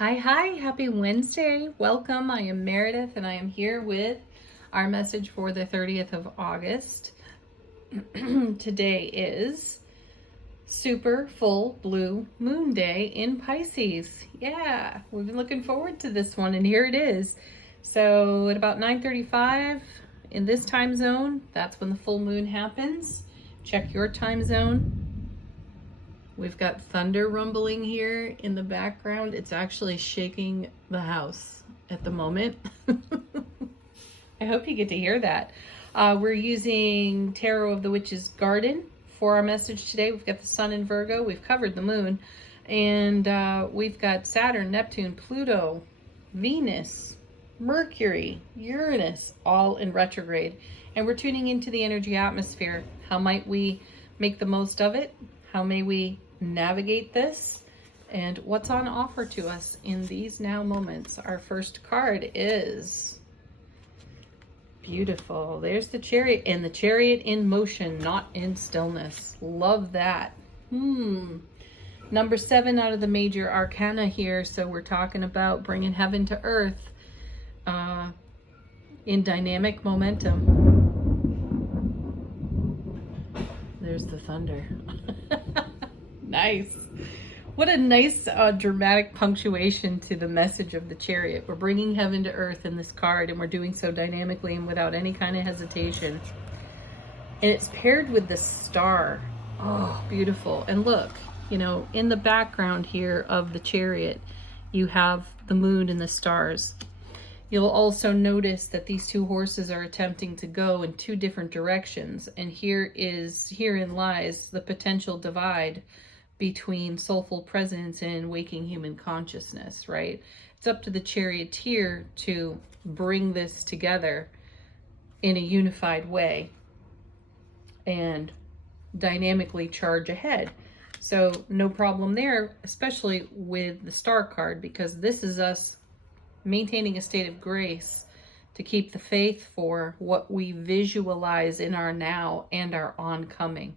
Hi, happy Wednesday. Welcome. I am Meredith and I am here with our message for the 30th of August. Today is super full blue moon day in Pisces. Yeah, we've been looking forward to this one and here it is. So at about 9:35 in this time zone, that's when the full moon happens. Check your time zone. We've got thunder rumbling here in the background. It's actually shaking the house at the moment. I hope you get to hear that. We're using Tarot of the Witch's Garden for our message today. We've got the Sun in Virgo. We've covered the Moon. And we've got Saturn, Neptune, Pluto, Venus, Mercury, Uranus, all in retrograde. And we're tuning into the energy atmosphere. How might we make the most of it? How may we navigate this? And what's on offer to us in these now moments? Our first card is beautiful. There's the Chariot, and the Chariot in motion, not in stillness. Love that. Number 7 out of the major arcana here. So we're talking about bringing heaven to earth in dynamic momentum. There's the thunder. Nice. What a nice dramatic punctuation to the message of the Chariot. We're bringing heaven to earth in this card, and we're doing so dynamically and without any kind of hesitation. And it's paired with the star. Oh, beautiful. And look, you know, in the background here of the Chariot, you have the moon and the stars. You'll also notice that these two horses are attempting to go in two different directions. And herein lies the potential divide between soulful presence and waking human consciousness, right? It's up to the charioteer to bring this together in a unified way and dynamically charge ahead. So no problem there, especially with the star card, because this is us maintaining a state of grace to keep the faith for what we visualize in our now and our oncoming.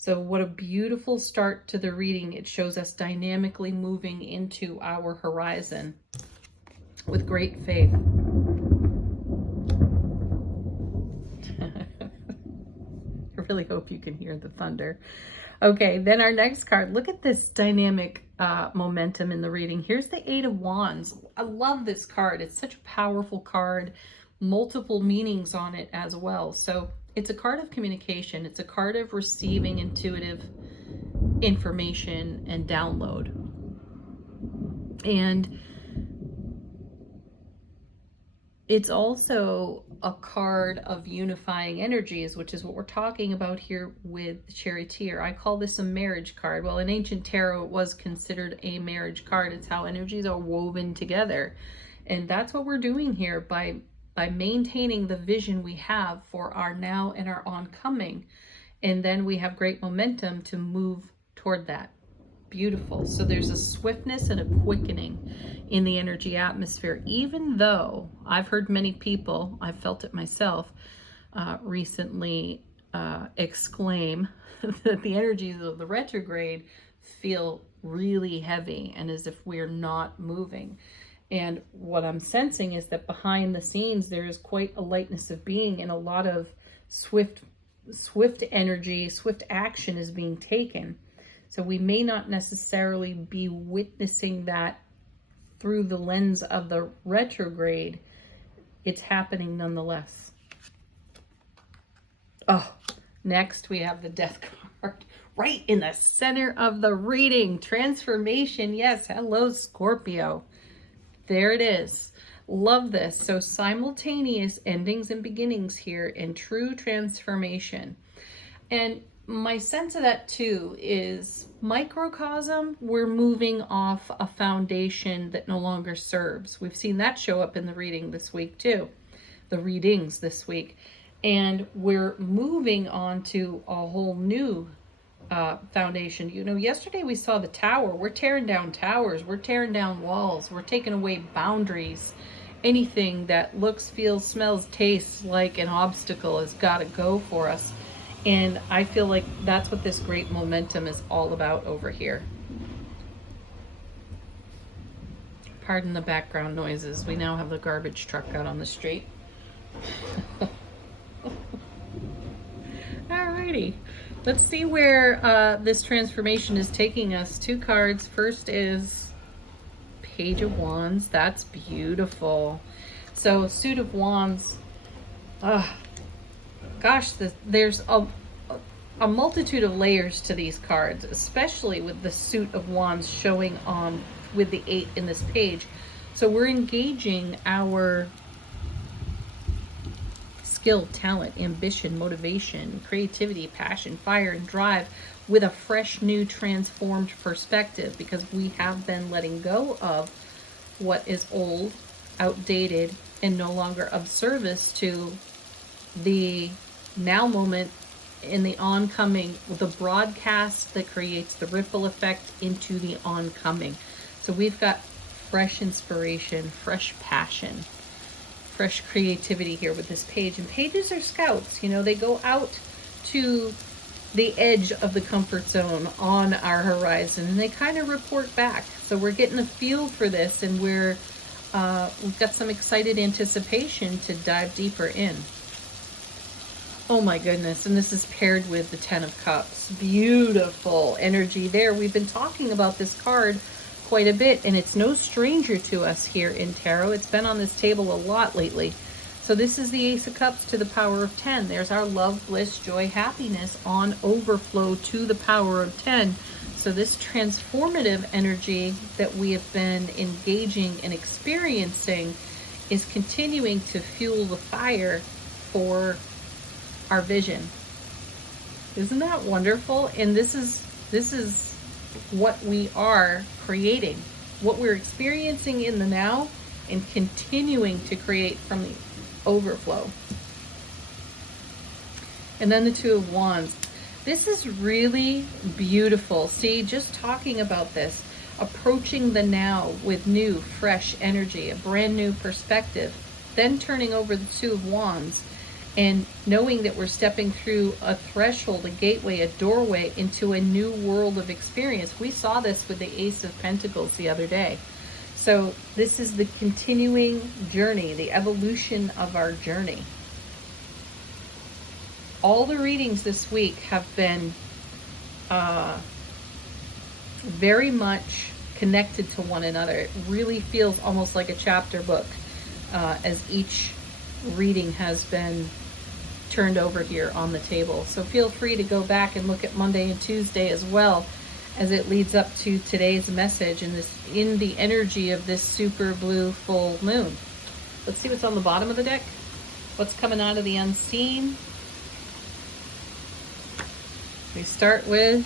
So what a beautiful start to the reading. It shows us dynamically moving into our horizon with great faith. I really hope you can hear the thunder. Okay, then our next card. Look at this dynamic momentum in the reading. Here's the Eight of Wands. I love this card. It's such a powerful card. Multiple meanings on it as well. So it's a card of communication. It's a card of receiving intuitive information and download. And it's also a card of unifying energies, which is what we're talking about here with the Charioteer. I call this a marriage card. Well, in ancient tarot, it was considered a marriage card. It's how energies are woven together. And that's what we're doing here by maintaining the vision we have for our now and our oncoming. And then we have great momentum to move toward that. Beautiful. So there's a swiftness and a quickening in the energy atmosphere, even though I've heard many people, I've felt it myself, recently exclaim that the energies of the retrograde feel really heavy and as if we're not moving. And what I'm sensing is that behind the scenes, there is quite a lightness of being and a lot of swift energy, swift action is being taken. So we may not necessarily be witnessing that through the lens of the retrograde. It's happening nonetheless. Oh, next we have the Death card right in the center of the reading. Transformation. Yes. Hello, Scorpio. There it is. Love this. So simultaneous endings and beginnings here and true transformation. And my sense of that too is microcosm. We're moving off a foundation that no longer serves. We've seen that show up in the reading this week too, the readings this week. And we're moving on to a whole new foundation. You know, yesterday we saw the tower. We're tearing down towers. We're tearing down walls. We're taking away boundaries. Anything that looks, feels, smells, tastes like an obstacle has got to go for us. And I feel like that's what this great momentum is all about over here. Pardon the background noises. We now have the garbage truck out on the street. Alrighty. Let's see where this transformation is taking us. 2 cards. First is Page of Wands. That's beautiful. So, Suit of Wands. Gosh, there's a multitude of layers to these cards, especially with the Suit of Wands showing on with the 8 in this page. So we're engaging our skill, talent, ambition, motivation, creativity, passion, fire, and drive with a fresh, new, transformed perspective, because we have been letting go of what is old, outdated, and no longer of service to the now moment in the oncoming, the broadcast that creates the ripple effect into the oncoming. So we've got fresh inspiration, fresh passion, fresh creativity here with this page. And pages are scouts, you know, they go out to the edge of the comfort zone on our horizon and they kind of report back. So we're getting a feel for this, and we've got some excited anticipation to dive deeper in. Oh my goodness, and this is paired with the 10 of Cups. Beautiful energy there. We've been talking about this card quite a bit, and it's no stranger to us here in tarot. It's been on this table a lot lately. So this is the Ace of Cups to the power of 10. There's our love, bliss, joy, happiness on overflow to the power of 10. So this transformative energy that we have been engaging and experiencing is continuing to fuel the fire for our vision. Isn't that wonderful? And this is what we are creating, what we're experiencing in the now, and continuing to create from the overflow. And then the 2 of Wands. This is really beautiful. See, just talking about this, approaching the now with new, fresh energy, a brand new perspective, then turning over the 2 of Wands and knowing that we're stepping through a threshold, a gateway, a doorway into a new world of experience. We saw this with the Ace of Pentacles the other day. So this is the continuing journey, the evolution of our journey. All the readings this week have been very much connected to one another. It really feels almost like a chapter book as each reading has been turned over here on the table. So feel free to go back and look at Monday and Tuesday as well, as it leads up to today's message in the energy of this super blue full moon. Let's see what's on the bottom of the deck. What's coming out of the unseen? We start with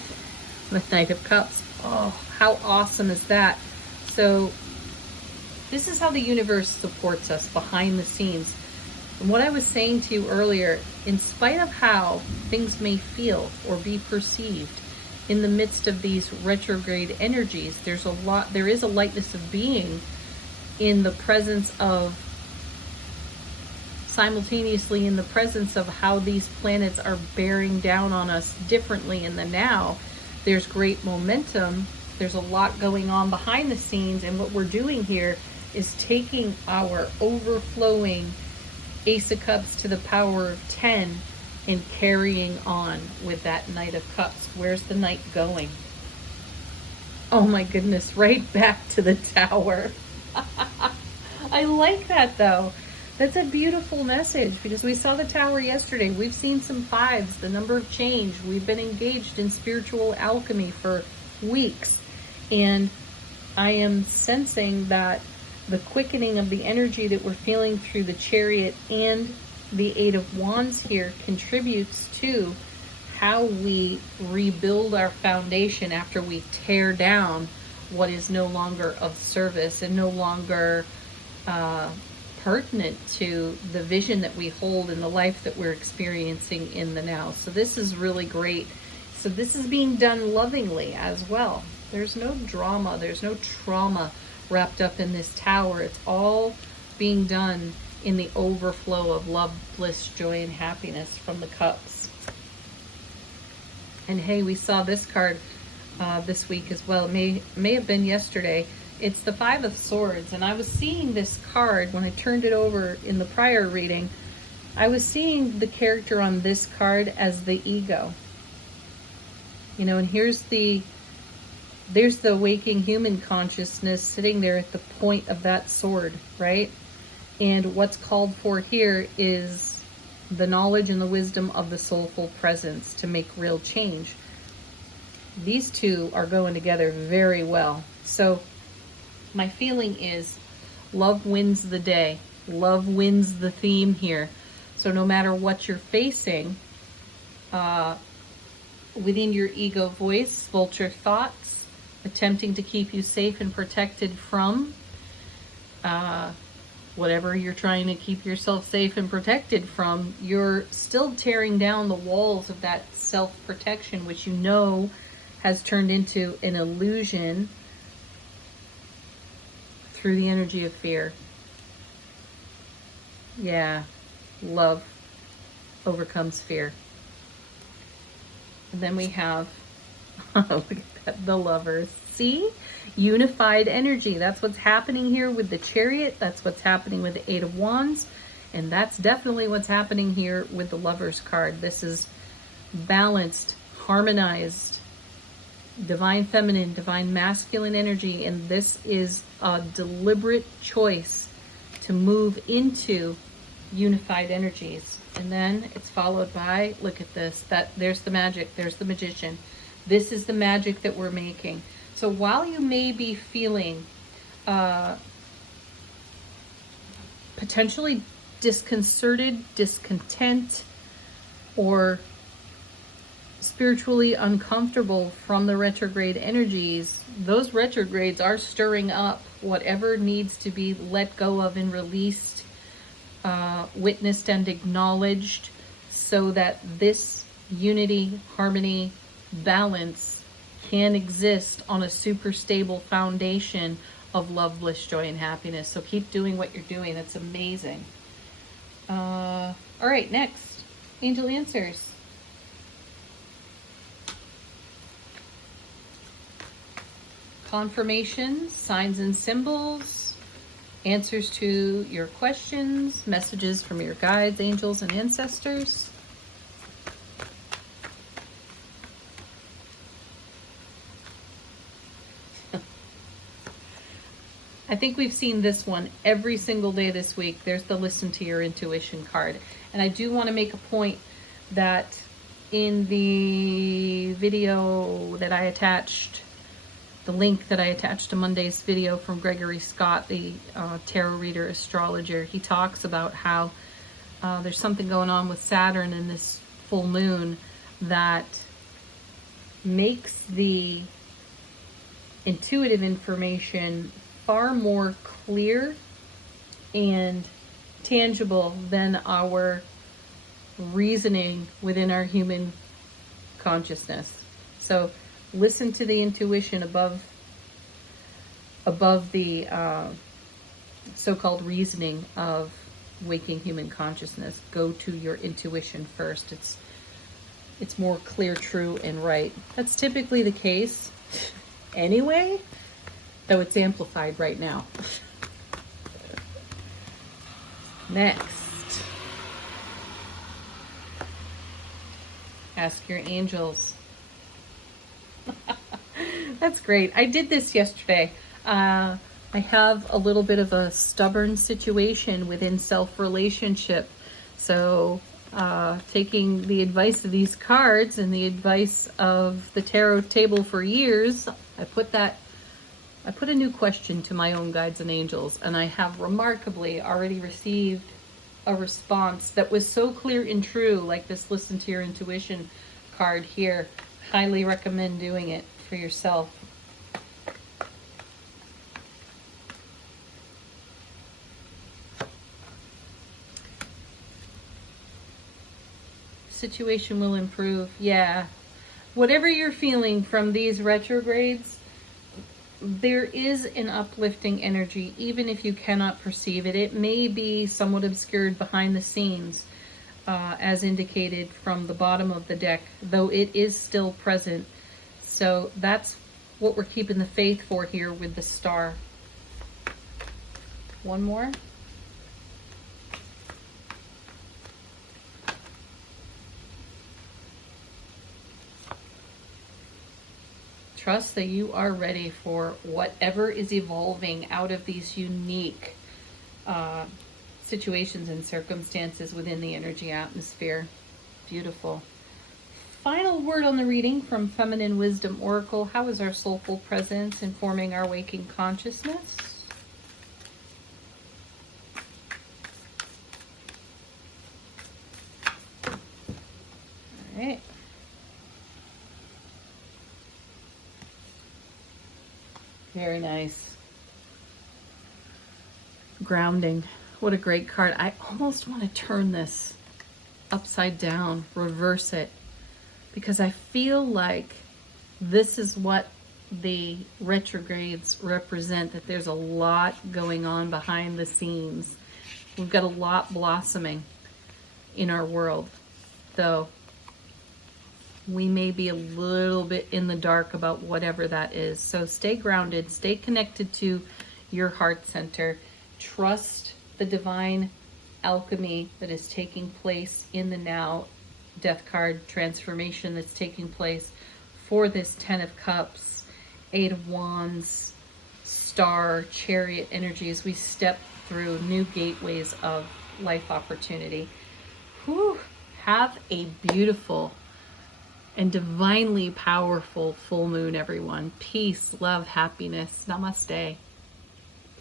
the Knight of Cups. Oh, how awesome is that? So this is how the universe supports us behind the scenes. And what I was saying to you earlier, in spite of how things may feel or be perceived in the midst of these retrograde energies, there is a lightness of being in the presence of, simultaneously in the presence of how these planets are bearing down on us differently in the now. There's great momentum. There's a lot going on behind the scenes, and what we're doing here is taking our overflowing Ace of Cups to the power of 10 and carrying on with that Knight of Cups. Where's the Knight going? Oh my goodness, right back to the Tower. I like that though. That's a beautiful message, because we saw the Tower yesterday. We've seen some 5s, the number of change. We've been engaged in spiritual alchemy for weeks, and I am sensing that the quickening of the energy that we're feeling through the Chariot and the 8 of Wands here contributes to how we rebuild our foundation after we tear down what is no longer of service and no longer pertinent to the vision that we hold in the life that we're experiencing in the now. So this is really great. So this is being done lovingly as well. There's no drama, there's no trauma wrapped up in this Tower. It's all being done in the overflow of love, bliss, joy, and happiness from the cups. And hey, we saw this card this week as well. May have been yesterday. It's the Five of Swords, and I was seeing this card when I turned it over in the prior reading. I was seeing the character on this card as the ego. You know, and there's the waking human consciousness sitting there at the point of that sword, right? And what's called for here is the knowledge and the wisdom of the soulful presence to make real change. These two are going together very well. So my feeling is love wins the day. Love wins the theme here. So no matter what you're facing, within your ego voice, vulture thoughts, attempting to keep you safe and protected from whatever you're trying to keep yourself safe and protected from, you're still tearing down the walls of that self-protection, which you know has turned into an illusion through the energy of fear. Yeah, love overcomes fear. And then we have, oh, look at that, the Lovers. See? Unified energy. That's what's happening here with the Chariot. That's what's happening with the Eight of Wands. And that's definitely what's happening here with the Lovers card. This is balanced, harmonized, divine feminine, divine masculine energy. And this is a deliberate choice to move into unified energies. And then it's followed by, look at this, there's the magic, there's the magician. This is the magic that we're making. So while you may be feeling potentially disconcerted, discontent, or spiritually uncomfortable from the retrograde energies, those retrogrades are stirring up whatever needs to be let go of and released, witnessed and acknowledged, so that this unity, harmony, balance can exist on a super stable foundation of love, bliss, joy, and happiness. So keep doing what you're doing. That's amazing. All right, next, angel answers. Confirmations, signs and symbols, answers to your questions, messages from your guides, angels, and ancestors. I think we've seen this one every single day this week. There's the Listen to Your Intuition card. And I do want to make a point that in the video that I attached, the link that I attached to Monday's video from Gregory Scott, the tarot reader, astrologer, he talks about how there's something going on with Saturn in this full moon that makes the intuitive information far more clear and tangible than our reasoning within our human consciousness. So listen to the intuition above the so-called reasoning of waking human consciousness. Go to your intuition first. It's more clear, true, and right. That's typically the case anyway, though it's amplified right now. Next, ask your angels. That's great. I did this yesterday. I have a little bit of a stubborn situation within self-relationship. So taking the advice of these cards and the advice of the tarot table for years, I put a new question to my own guides and angels, and I have remarkably already received a response that was so clear and true, like this Listen to Your Intuition card here. Highly recommend doing it for yourself. Situation will improve. Yeah. Whatever you're feeling from these retrogrades, there is an uplifting energy, even if you cannot perceive it. It may be somewhat obscured behind the scenes, as indicated from the bottom of the deck, though it is still present. So that's what we're keeping the faith for here with the star. One more. Trust that you are ready for whatever is evolving out of these unique situations and circumstances within the energy atmosphere. Beautiful. Final word on the reading from Feminine Wisdom Oracle. How is our soulful presence informing our waking consciousness? All right. Very nice. Grounding. What a great card. I almost want to turn this upside down, reverse it, because I feel like this is what the retrogrades represent, that there's a lot going on behind the scenes. We've got a lot blossoming in our world, though we may be a little bit in the dark about whatever that is. So stay grounded, stay connected to your heart center, trust the divine alchemy that is taking place in the now, death card transformation that's taking place for this 10 of Cups, 8 of Wands, Star, Chariot energy as we step through new gateways of life opportunity. Whew. Have a beautiful and divinely powerful full moon, everyone. Peace, love, happiness. Namaste.